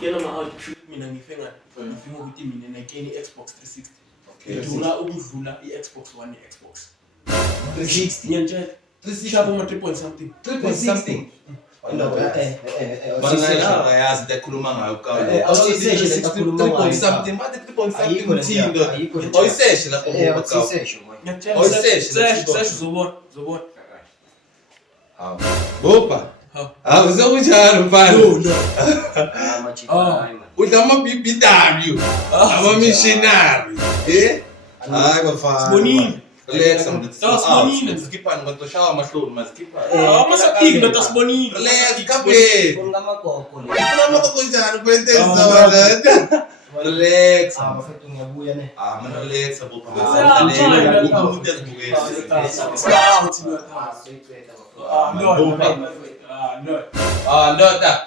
Get on my out treatment and if you want to mean like any Xbox 360. Okay. Udlula Xbox One Xbox. 360. Nje 360 point something. 3.something. No, Bana yazi dekhuluma ngayo ka. Awusiseshe 3.something, but 3.something uthini? Awuseshe lapho ngoba. Ngiyatshela zobona. Bopa. Uzokujala mfana. Udla ama-BBW. Ama-missionary. Hayi bafana. Sibonile. Relax Sibonile. Skippa ngotoshaya amahloni maskippa. Amasapiki ndoda sibonile. Relax kape. Kungamakoko le. Kungamakoko njani kwente zona. Relax. Bafethu ngiyabuya ne. Mana relax bopa. No.